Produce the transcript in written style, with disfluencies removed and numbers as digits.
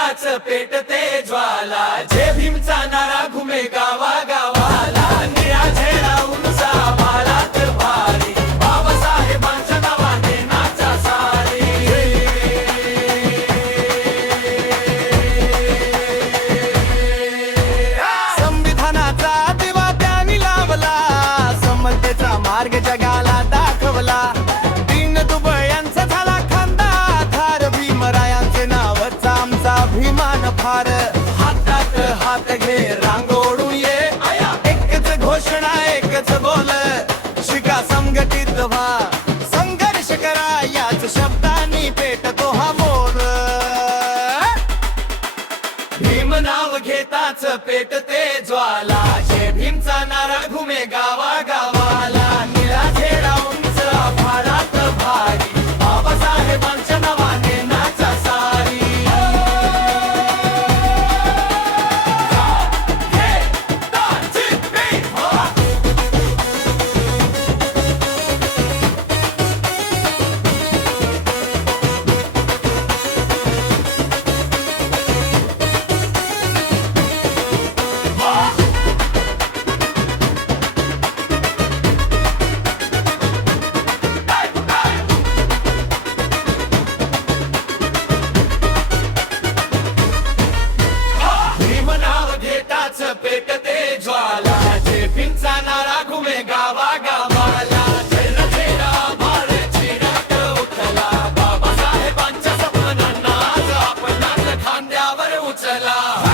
घेताच पेटते ज्वाला, जय भीमचा नारा घुमे गावा गावाला, निळा झेंडा उंच आभाळात भारी, बाबासाहेबांच्या नावाने नाचा सारी. संविधानाचा दिवा त्यांनी लावला, समतेचा मार्ग जगाला दाखवला, दीन दुबळ्यांचा झाला खांदा धार, भीमरायांचे नावच आमचा अभिमान फार. हातात हात घे रांगोळू ये, एकच घोषणा एकच बोल, शिका संघटित व्हा संघर्ष करा, याच शब्दांनी पेटतो हा मोर. भीम नाव घेताच पेटते ज्वाला, जय भीमचा नारा घुमे गावा गावाला, निळा झेंडा उंच आभाळात भारी, बाबासाहेबांच्या नावाने नाचा सारी. भीम नाव घेताच पेटते ज्वाला, जय भीमचा नारा घुमे गावा गावाला, झेंडा झेंडा आभाळ चिराट उठला, बाबासाहेबांच्या स्वप्नांना आज आपणाच खांद्यावर उचला.